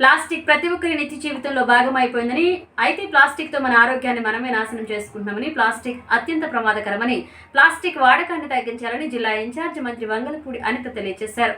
Plastic ప్రతి ఒక్కరి నిత్య జీవితంలో భాగమైపోయిందని అయితే ప్లాస్టిక్తో మన ఆరోగ్యాన్ని మనమే నాశనం చేసుకుంటున్నామని ప్లాస్టిక్ అత్యంత ప్రమాదకరమని ప్లాస్టిక్ వాడకాన్ని తగ్గించాలని జిల్లా ఇన్ఛార్జి మంత్రి వంగలపూడి అనిత తెలియజేశారు.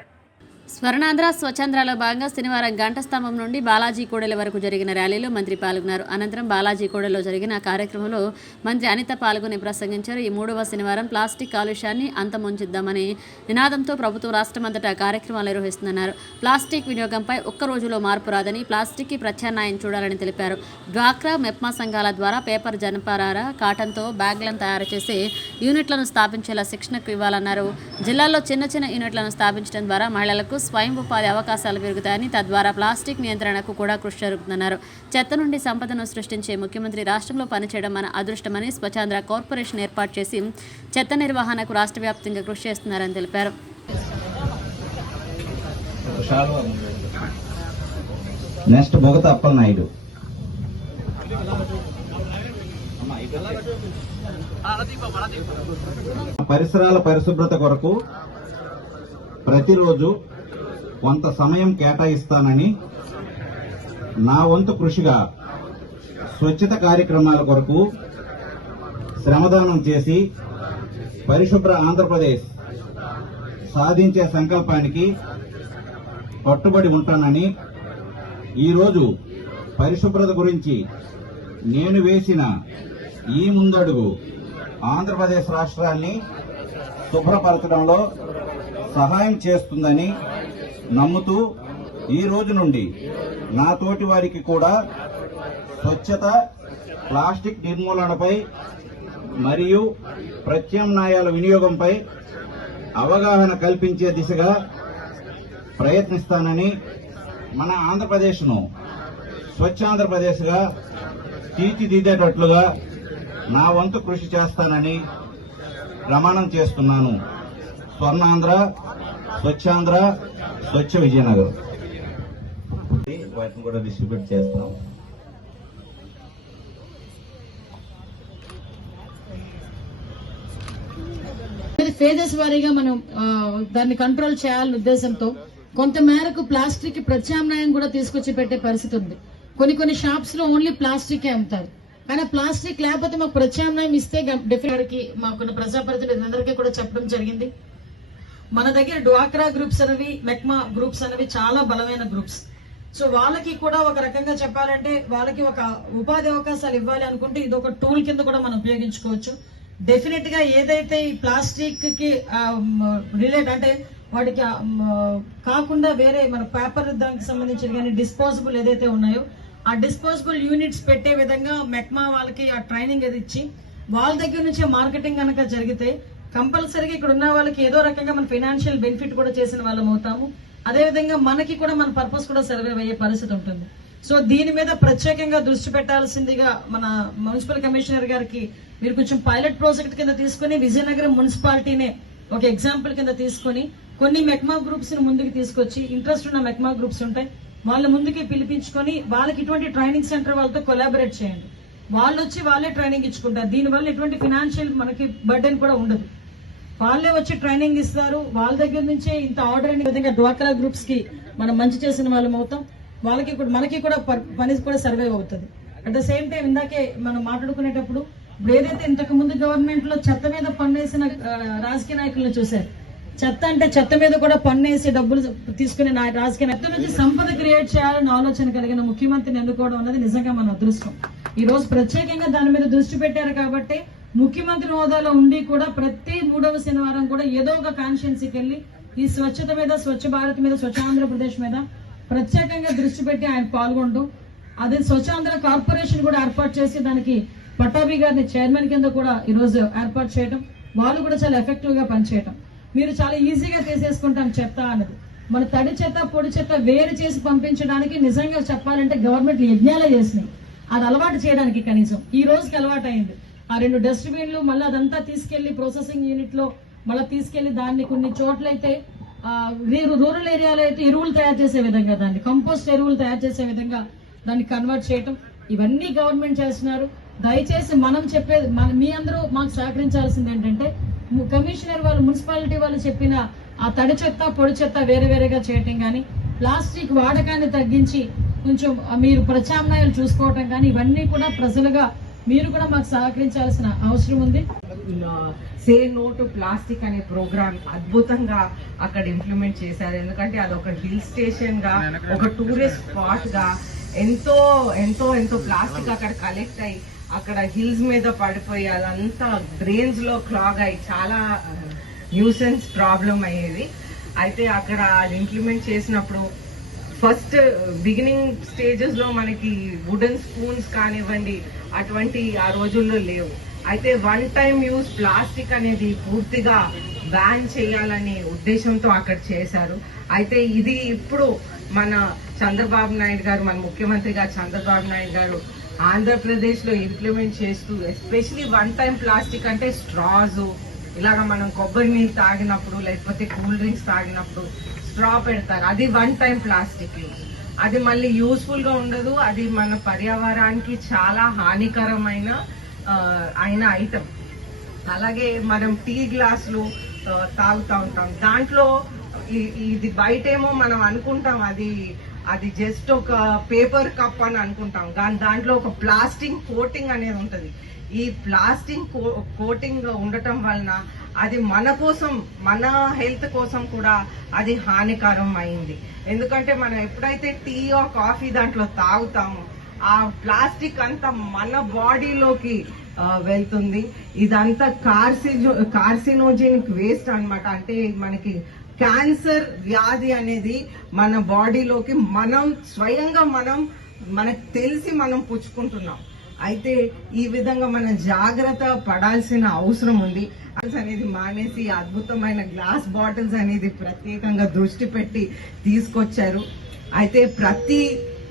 స్వర్ణాంధ్ర స్వచ్ఛంద్రలో భాగంగా శనివారం గంట స్తంభం నుండి బాలాజీ కోడెల వరకు జరిగిన ర్యాలీలో మంత్రి పాల్గొన్నారు. అనంతరం బాలాజీ కోడెలో జరిగిన కార్యక్రమంలో మంత్రి అనిత పాల్గొని ప్రసంగించారు. ఈ మూడవ శనివారం ప్లాస్టిక్ కాలుష్యాన్ని అంతమొంచిద్దామని నినాదంతో ప్రభుత్వం రాష్ట్రమంతటా కార్యక్రమాలు నిర్వహిస్తుందన్నారు. ప్లాస్టిక్ వినియోగంపై ఒక్క రోజులో మార్పు రాదని ప్లాస్టిక్కి ప్రత్యామ్నాయం చూడాలని తెలిపారు. డ్వాక్రా మెప్మా సంఘాల ద్వారా పేపర్ జనపరార కాటన్తో బ్యాగ్లను తయారు చేసి యూనిట్లను స్థాపించేలా శిక్షణకు ఇవ్వాలన్నారు. జిల్లాలో చిన్న చిన్న యూనిట్లను స్థాపించడం ద్వారా మహిళలకు స్వయం ఉపాధి అవకాశాలు పెరుగుతాయని తద్వారా ప్లాస్టిక్ నియంత్రణకు కూడా కృషి జరుగుతుందన్నారు. చెత్త నుండి సంపదను సృష్టించే ముఖ్యమంత్రి రాష్ట్రంలో పనిచేయడం మన అదృష్టమని స్వచ్ఛాంధ్ర కార్పొరేషన్ ఏర్పాటు చేసి చెత్త నిర్వహణకు రాష్ట్ర వ్యాప్తంగా కృషి చేస్తున్నారని తెలిపారు. నెక్స్ట్ భగత అప్పన్నాయుడు పరిసరాల పరిశుభ్రత కొరకు ప్రతిరోజు కొంత సమయం కేటాయిస్తానని నా వంతు కృషిగా స్వచ్ఛత కార్యక్రమాల కొరకు శ్రమదానం చేసి పరిశుభ్ర ఆంధ్రప్రదేశ్ సాధించే సంకల్పానికి కట్టుబడి ఉంటానని ఈరోజు పరిశుభ్రత గురించి నేను వేసిన ఈ ముందడుగు ఆంధ్రప్రదేశ్ రాష్ట్రాన్ని శుభ్రపరచడంలో సహాయం చేస్తుందని నమ్ముతూ ఈ రోజు నుండి నా తోటి వారికి కూడా స్వచ్ఛత ప్లాస్టిక్ నిర్మూలనపై మరియు ప్రత్యామ్నాయాల వినియోగంపై అవగాహన కల్పించే దిశగా ప్రయత్నిస్తానని మన ఆంధ్రప్రదేశ్ను స్వచ్ఛాంధ్రప్రదేశ్గా తీర్చిదిద్దేటట్లుగా నా వంతు కృషి చేస్తానని ప్రమాణం చేస్తున్నాను. స్వర్ణాంధ్ర స్వచ్ఛాంధ్ర స్వచ్ఛ విజయనగరం. వాటిని కూడా డిస్ట్రిబ్యూట్ చేస్తాం. ఫేజెస్ వారీగా మనం దాన్ని కంట్రోల్ చేయాలనే ఉద్దేశంతో కొంత మేరకు ప్లాస్టిక్ ప్రత్యామ్నాయం కూడా తీసుకొచ్చి పెట్టే పరిస్థితి ఉంది. కొన్ని కొన్ని షాప్స్లో ఓన్లీ ప్లాస్టిక్ అమ్ముతారు. కానీ ప్లాస్టిక్ లేకపోతే మాకు ప్రత్యామ్నాయం ఇస్తే డెఫినెట్కి మాకున్న ప్రజాప్రతినిధులందరికీ కూడా చెప్పడం జరిగింది. మన దగ్గర డ్వాక్రా గ్రూప్స్ అనేవి మెక్మా గ్రూప్స్ అనేవి చాలా బలమైన గ్రూప్స్. సో వాళ్ళకి కూడా ఒక రకంగా చెప్పాలంటే వాళ్ళకి ఒక ఉపాధి అవకాశాలు ఇవ్వాలి అనుకుంటే ఇది ఒక టూల్ కింద కూడా మనం ఉపయోగించుకోవచ్చు. డెఫినెట్గా ఏదైతే ఈ ప్లాస్టిక్కి రిలేట్ అంటే వాటికి కాకుండా వేరే మన పేపర్ దానికి సంబంధించిన కానీ డిస్పోజబుల్ ఏదైతే ఉన్నాయో ఆ డిస్పోజబుల్ యూనిట్స్ పెట్టే విధంగా మెక్మా వాళ్ళకి ఆ ట్రైనింగ్ అది ఇచ్చి వాళ్ళ దగ్గర నుంచే మార్కెటింగ్ కనుక జరిగితే కంపల్సరీగా ఇక్కడ ఉన్న వాళ్ళకి ఏదో రకంగా మన ఫైనాన్షియల్ బెనిఫిట్ కూడా చేసిన వాళ్ళం అవుతాము. అదే విధంగా మనకి కూడా మన పర్పస్ కూడా సర్వే అయ్యే పరిస్థితి ఉంటుంది. సో దీని మీద ప్రత్యేకంగా దృష్టి పెట్టాల్సిందిగా మన మున్సిపల్ కమిషనర్ గారికి మీరు కొంచెం పైలట్ ప్రాజెక్ట్ కింద తీసుకుని విజయనగరం మున్సిపాలిటీనే ఒక ఎగ్జాంపుల్ కింద తీసుకొని కొన్ని మెక్మా గ్రూప్స్ని ముందుకు తీసుకొచ్చి ఇంట్రెస్ట్ ఉన్న మెక్మా గ్రూప్స్ ఉంటాయి. వాళ్ళ ముందుకే పిలిపించుకొని వాళ్ళకి ఇటువంటి ట్రైనింగ్ సెంటర్ వాళ్ళతో కొలాబరేట్ చేయండి. వాళ్ళు వచ్చి వాళ్ళే ట్రైనింగ్ ఇచ్చుకుంటారు. దీనివల్ల ఎటువంటి ఫినాన్షియల్ మనకి బర్డెన్ కూడా ఉండదు. వాళ్ళే వచ్చి ట్రైనింగ్ ఇస్తారు. వాళ్ళ దగ్గర నుంచే ఇంత ఆర్డర్ అనే విధంగా డ్వాక్రా గ్రూప్స్కి మనం మంచి చేసిన వాళ్ళం అవుతాం. వాళ్ళకి కూడా మనకి కూడా పర్- పని కూడా సర్వే అవుతుంది. అట్ ద సేమ్ టైం ఇందాకే మనం మాట్లాడుకునేటప్పుడు ఇప్పుడు ఏదైతే ఇంతకు ముందు గవర్నమెంట్లో చెత్త మీద పన్నేసిన రాజకీయ నాయకులను చూశారు. చెత్త అంటే చెత్త మీద కూడా పన్నేసి డబ్బులు తీసుకునే రాజకీయ చెత్త నుంచి సంపద క్రియేట్ చేయాలని ఆలోచన కలిగిన ముఖ్యమంత్రిని ఎన్నుకోవడం అనేది నిజంగా మన అదృష్టం. ఈ రోజు ప్రత్యేకంగా దాని మీద దృష్టి పెట్టారు కాబట్టి ముఖ్యమంత్రి హోదాలో ఉండి కూడా ప్రతి మూడవ శనివారం కూడా ఏదో ఒక కాన్షియన్సీకి వెళ్ళి ఈ స్వచ్ఛత మీద స్వచ్ఛ భారత్ మీద స్వచ్ఛ ఆంధ్రప్రదేశ్ మీద ప్రత్యేకంగా దృష్టి పెట్టి ఆయన పాల్గొంటూ అదే స్వచ్ఛాంధ్ర కార్పొరేషన్ కూడా ఏర్పాటు చేసి దానికి పట్టాభి గారిని చైర్మన్ కింద కూడా ఈ రోజు ఏర్పాటు చేయడం వాళ్ళు కూడా చాలా ఎఫెక్టివ్గా పనిచేయటం. మీరు చాలా ఈజీగా తీసేసుకుంటాం చెత్త అన్నది. మన తడి చెత్త పొడి చెత్త వేరు చేసి పంపించడానికి నిజంగా చెప్పాలంటే గవర్నమెంట్ యజ్ఞాలే చేసినాయి. అది అలవాటు చేయడానికి కనీసం. ఈ రోజుకి అలవాటు అయింది ఆ రెండు డస్ట్బిన్లు మళ్ళీ అదంతా తీసుకెళ్ళి ప్రాసెసింగ్ యూనిట్లో మళ్ళీ తీసుకెళ్ళి దాన్ని కొన్ని చోట్లయితే ఆ, వీరు రూరల్ ఏరియాలో అయితే ఎరువులు తయారు చేసే విధంగా దాన్ని కంపోస్ట్ ఎరువులు తయారు చేసే విధంగా దాన్ని కన్వర్ట్ చేయటం. ఇవన్నీ గవర్నమెంట్ చేస్తున్నారు. దయచేసి మనం చెప్పేది మన- మీ అందరూ మాకు సహకరించాల్సింది ఏంటంటే కమిషనర్ వాళ్ళు మున్సిపాలిటీ వాళ్ళు చెప్పిన ఆ తడి చెత్త పొడి చెత్త వేరే వేరేగా చేయటం కానీ ప్లాస్టిక్ వాడకాన్ని తగ్గించి కొంచెం మీరు ప్రత్యామ్నాయాలు చూసుకోవటం కానీ ఇవన్నీ కూడా ప్రజలుగా మీరు కూడా మాకు సహకరించాల్సిన అవసరం ఉంది. సే నో టు ప్లాస్టిక్ అనే ప్రోగ్రామ్ అద్భుతంగా అక్కడ ఇంప్లిమెంట్ చేశారు. ఎందుకంటే అది ఒక హిల్ స్టేషన్గా ఒక టూరిస్ట్ స్పాట్గా ఎంతో ఎంతో ఎంతో ప్లాస్టిక్ అక్కడ కలెక్ట్ అయ్యి అక్కడ హిల్స్ మీద పడిపోయి అదంతా డ్రైన్స్లో క్లాగ్ అయ్యి చాలా న్యూసెన్స్ ప్రాబ్లం అయ్యేది. అయితే అక్కడ అది ఇంప్లిమెంట్ చేసినప్పుడు ఫస్ట్ uh, బిగినింగ్ స్టేజెస్లో మనకి వుడెన్ స్పూన్స్ కానివ్వండి అటువంటి ఆ రోజుల్లో లేవు. అయితే వన్ టైం యూజ్ ప్లాస్టిక్ అనేది పూర్తిగా బ్యాన్ చేయాలనే ఉద్దేశంతో అక్కడ చేశారు. అయితే ఇది ఇప్పుడు మన చంద్రబాబు నాయుడు గారు మన ముఖ్యమంత్రిగా చంద్రబాబు నాయుడు గారు ఆంధ్రప్రదేశ్లో ఇంప్లిమెంట్ చేస్తూ ఎస్పెషలీ వన్ టైం ప్లాస్టిక్ అంటే స్ట్రాస్ ఇలాగ మనం కొబ్బరి నీళ్ళు తాగినప్పుడు లేకపోతే కూల్ డ్రింక్స్ తాగినప్పుడు స్ట్రా పెడతారు. అది వన్ టైం ప్లాస్టిక్ యూజ్ అది మళ్ళీ యూస్ఫుల్గా ఉండదు. అది మన పర్యావరణానికి చాలా హానికరమైన అయిన ఐటమ్ అలాగే మనం టీ గ్లాసులు తాగుతూ తాగుతా ఉంటాం. దాంట్లో ఇది బయటేమో మనం అనుకుంటాం అది అది జస్ట్ ఒక పేపర్ కప్ అని అనుకుంటాం. కానీ దాంట్లో ఒక ప్లాస్టిక్ కోటింగ్ అనేది ఉంటుంది. ఈ ప్లాస్టిక్ కోటింగ్ ఉండటం వలన అది మన కోసం మన హెల్త్ కోసం కూడా అది హానికరం అయింది. ఎందుకంటే మనం ఎప్పుడైతే టీ ఆ కాఫీ దాంట్లో తాగుతామో ఆ ప్లాస్టిక్ అంతా మన బాడీలోకి వెళ్తుంది. ఇదంతా కార్సిజో కార్సినోజెనిక్ వేస్ట్ అనమాట అంటే మనకి క్యాన్సర్ వ్యాధి అనేది మన బాడీలోకి మనం స్వయంగా మనం మనకు తెలిసి మనం పుచ్చుకుంటున్నాం. అయితే ఈ విధంగా మనం జాగ్రత్త పడాల్సిన అవసరం ఉంది. అనేది మానేసి అద్భుతమైన గ్లాస్ బాటిల్స్ అనేది ప్రత్యేకంగా దృష్టి పెట్టి తీసుకొచ్చారు. అయితే ప్రతి